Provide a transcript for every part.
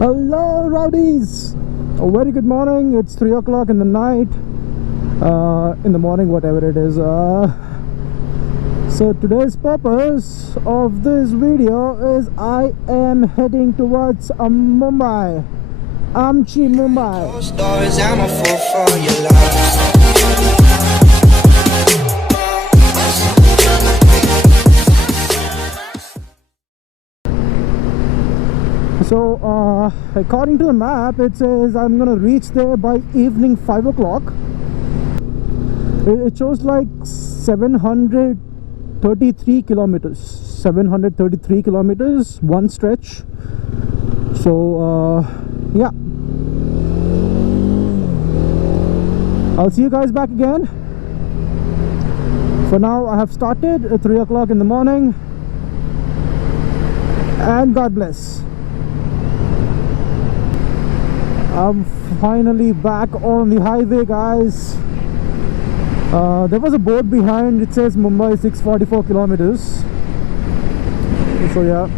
Hello Rowdies! A very good morning. It's 3 o'clock in the night, in the morning, whatever it is. So today's purpose of this video is I am heading towards Mumbai. Amchi, Mumbai. So according to the map, it says I'm gonna reach there by evening 5 o'clock. It shows like 733 kilometers. 733 kilometers, one stretch. So yeah, I'll see you guys back again. For now, I have started at 3 o'clock in the morning, and God bless. I'm finally back on the highway, guys. There was a board behind. It says Mumbai 644 kilometers. So yeah,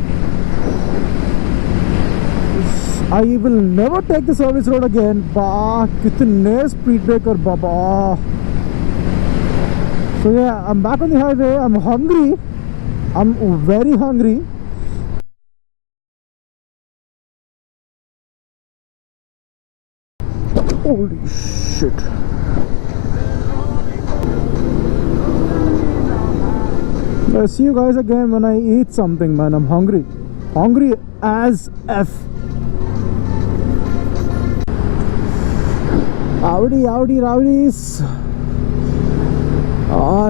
I will never take the service road again. Bah, kitne speed breaker, baba. So yeah, I'm back on the highway. I'm hungry. I'm very hungry. Holy shit. I'll see you guys again when I eat something, man. I'm hungry. Hungry as F. Howdy, howdy, rowdies.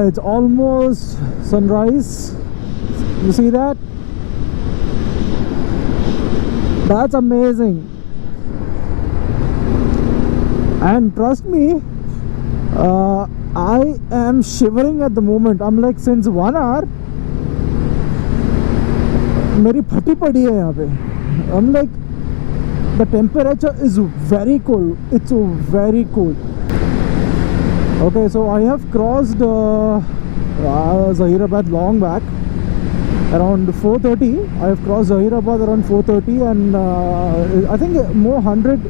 It's almost sunrise. You see that? That's amazing. And trust me, I am shivering at the moment. I'm like, since 1 hour, meri phati padi hai yahan pe. I'm like, the temperature is very cold. It's very cold. Okay, so I have crossed Hyderabad long back, around 4:30. I have crossed Hyderabad around 4:30, and I think more 100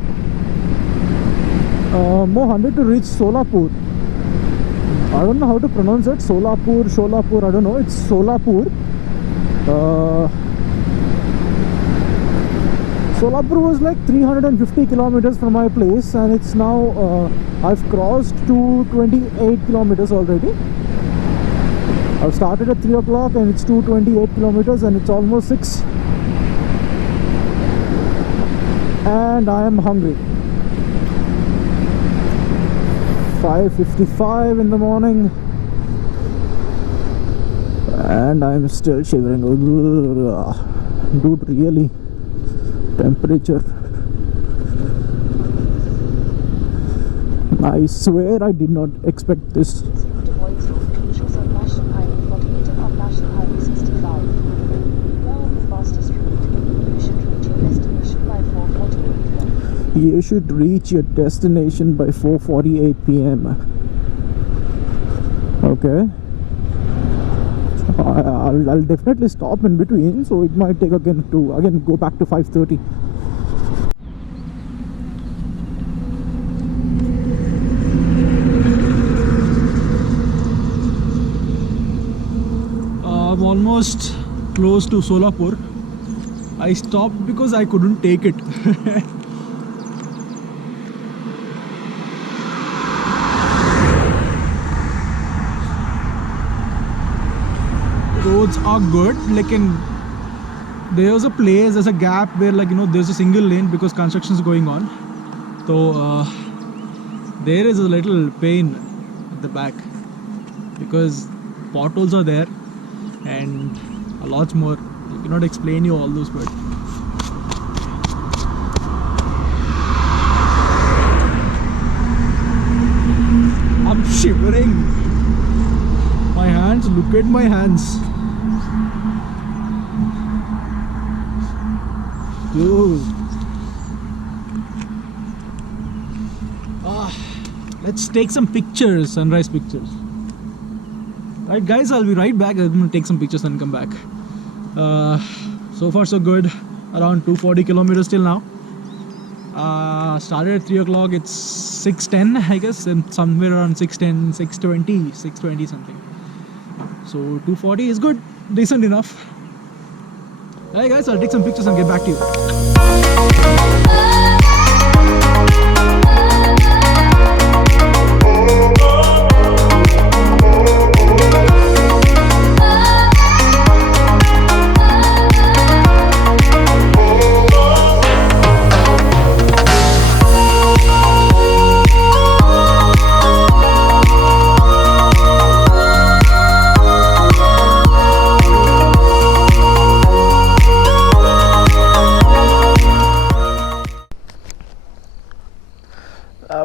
to reach Solapur. I don't know how to pronounce it. Solapur, I don't know. It's Solapur. Solapur was like 350 kilometers from my place, and it's now I've crossed 228 kilometers already. I've started at 3 o'clock and it's 228 kilometers, and it's almost 6, and I am hungry. 5:55 in the morning, and I'm still shivering. Dude, really, temperature. I swear I did not expect this. You should reach your destination by 4:48 p.m. Okay. I'll definitely stop in between, so it might take again go back to 5:30. I'm almost close to Solapur. I stopped because I couldn't take it. Roads are good, like there's a place, there's a gap where, like, you know, there's a single lane because construction is going on. So there is a little pain at the back because potholes are there and a lot more. I cannot explain you all those, but I'm shivering. My hands, look at my hands. Dude. Let's take some pictures, sunrise pictures. Alright guys, I'll be right back. I'm gonna take some pictures and come back. So far so good. Around 240 kilometers till now. Started at 3 o'clock. It's 6:10, I guess, and somewhere around 6:10, 6:20 something. So 2:40 is good, decent enough. Hey guys, I'll take some pictures and get back to you.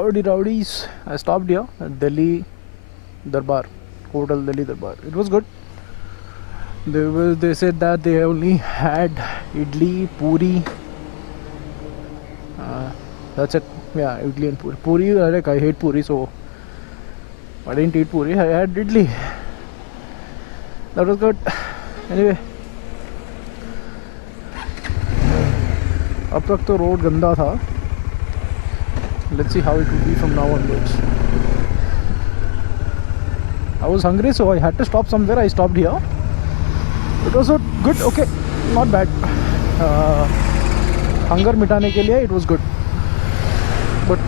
Howdy Rowdies. I stopped here at Delhi Darbar, Hotel Delhi Darbar. It was good. They said that they only had idli, puri. That's it. Yeah, idli and puri. Puri, like I hate puri, so I didn't eat puri. I had idli. That was good. Anyway, अब तक तो road गंदा था. Let's see how it will be from now onwards. I was hungry, so I had to stop somewhere. I stopped here. It was good, okay, not bad. Hunger मिटाने के लिए it was good. But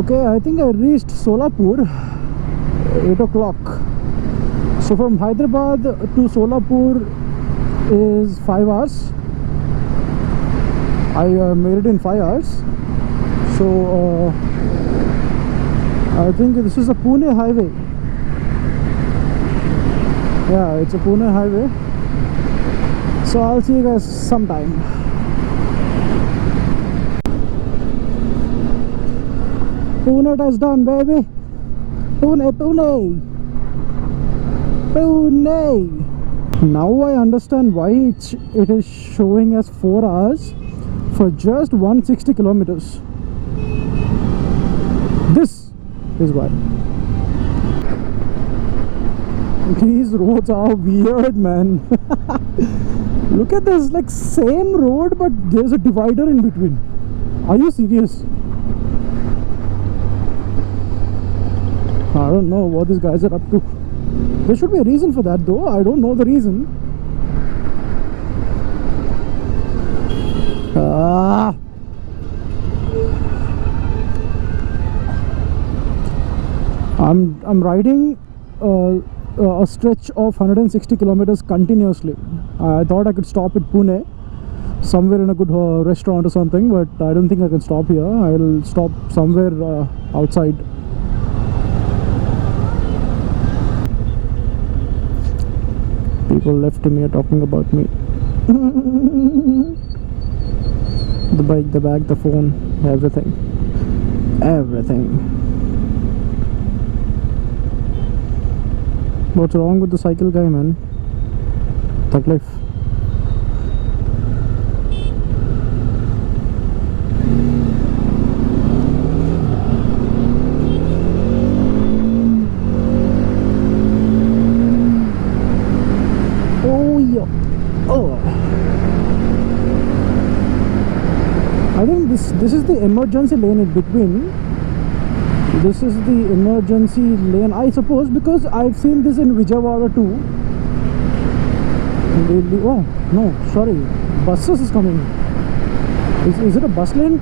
okay, I think I reached Solapur 8 o'clock. So from Hyderabad to Solapur is 5 hours. I made it in 5 hours. So I think this is a Pune highway. Yeah, it's a Pune highway. So I'll see you guys sometime. Pune touchdown, baby. Pune, Pune. Pune. Now I understand why it is showing as 4 hours for just 160 kilometers. This is why. These roads are weird, man. Look at this, like same road, but there's a divider in between. Are you serious? I don't know what these guys are up to. There should be a reason for that, though. I don't know the reason. I'm riding a stretch of 160 kilometers continuously. I thought I could stop at Pune, somewhere in a good restaurant or something, but I don't think I can stop here. I'll stop somewhere outside. People left me are talking about me. The bike, the bag, the phone, everything. Everything. What's wrong with the cycle guy, man? Taklif. I think this is the emergency lane in between. This is the emergency lane, I suppose, because I've seen this in Vijayawada too. Oh no, sorry, buses is coming. Is it a bus lane?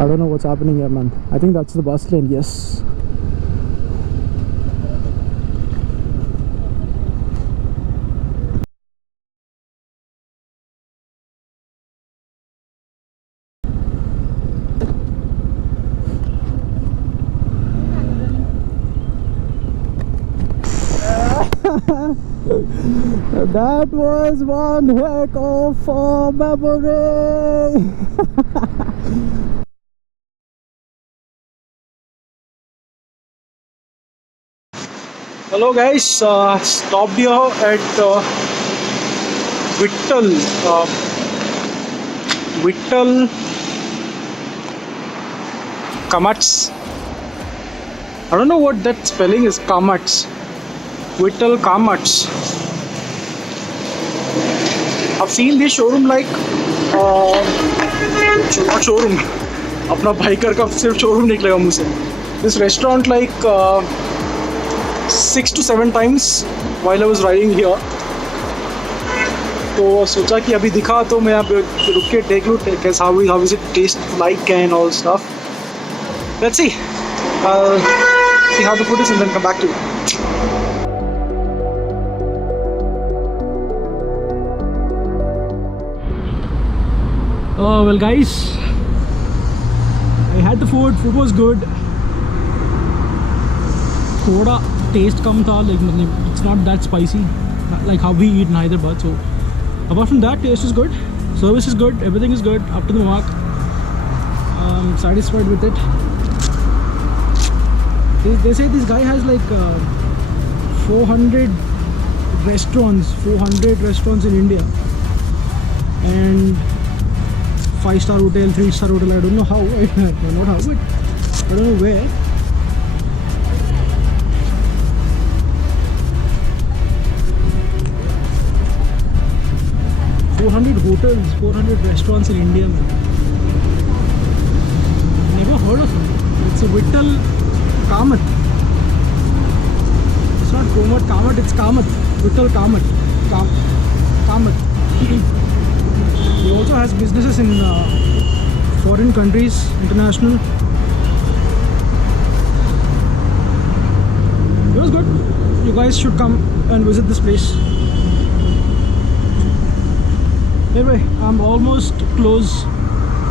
I don't know what's happening here, man. I think that's the bus lane, yes. That was one heck of a memory. Hello guys, stopped here at Vittal Kamats. I don't know what that spelling is. Kamats. Vittal Kamats. I've seen this showroom like not showroom. अपना biker का सिर्फ showroom निकलेगा मुझसे. This restaurant like 6 to 7 times while I was riding here. तो सोचा कि अभी दिखा तो मैं यहाँ पे रुक के देख लूँ कैसा how is it taste like and all stuff. Let's see. I'll see how the food is and then come back to you. Oh well guys, I had the food. Food was good. थोड़ा taste कम था, like it's not that spicy like how we eat in Hyderabad. So apart from that, taste is good, service is good, everything is good, up to the mark. I'm satisfied with it. They say this guy has like 400 restaurants in India and 5-star hotel, 3-star hotel. I don't know how, not how, but I don't know where. Hotels, 400 restaurants in India, man. Never heard of it. It's a Vittal Kamat. It's not Komat Kamat, it's Kamat. Vittal Kamat. Kamat. He also has businesses in foreign countries, international. It was good. You guys should come and visit this place. Anyway, I'm almost close,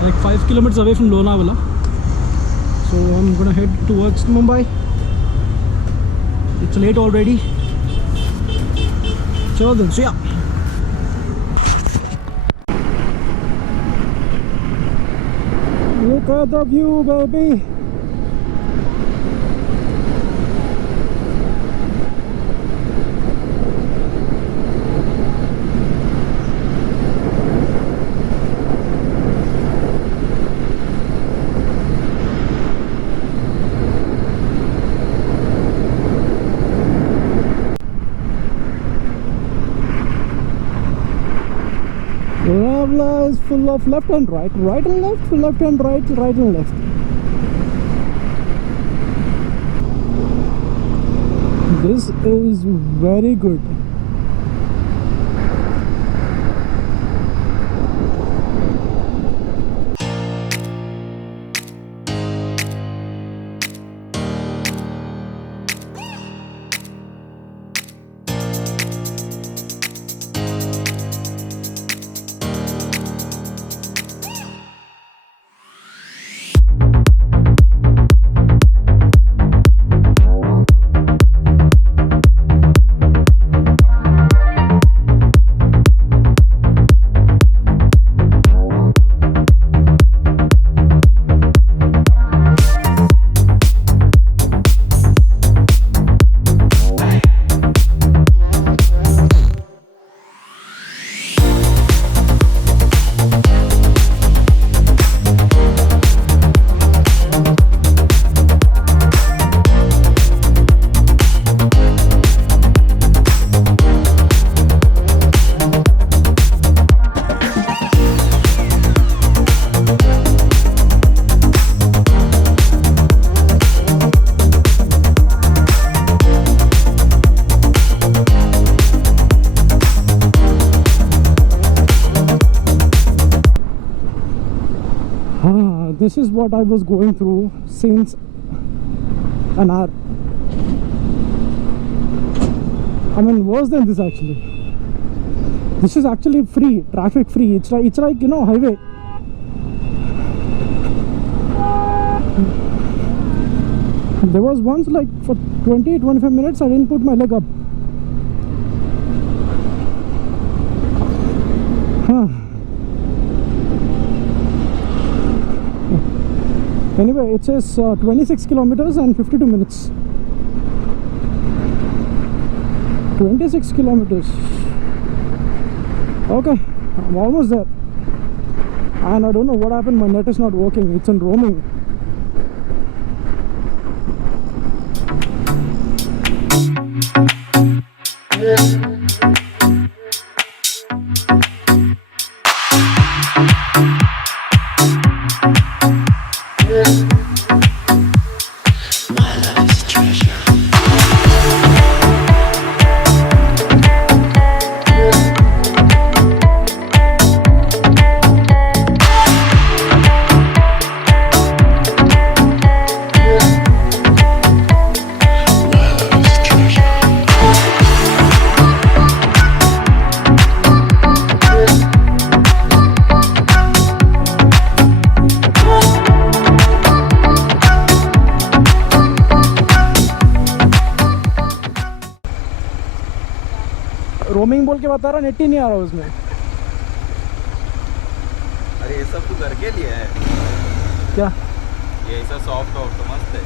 like 5 kilometers away from LONAVLA. So I'm gonna head towards Mumbai. It's late already. So then, see ya. Look at the view, baby. LONAVLA is full of left and right, right and left, left and right, right and left. This is very good. This is what I was going through since an hour. I mean, worse than this actually. This is actually free, traffic free. It's like you know, highway. There was once like for 20-25 minutes I didn't put my leg up. Anyway, it says 26 kilometers and 52 minutes. 26 kilometers. Okay, I'm almost there. And I don't know what happened, my net is not working, it's in roaming. Roaming बोल के बता रहा, net ही नहीं आ रहा उसमें। अरे ये सब तो घर के लिए है क्या? ये ऐसा सॉफ्ट तो मस्त है।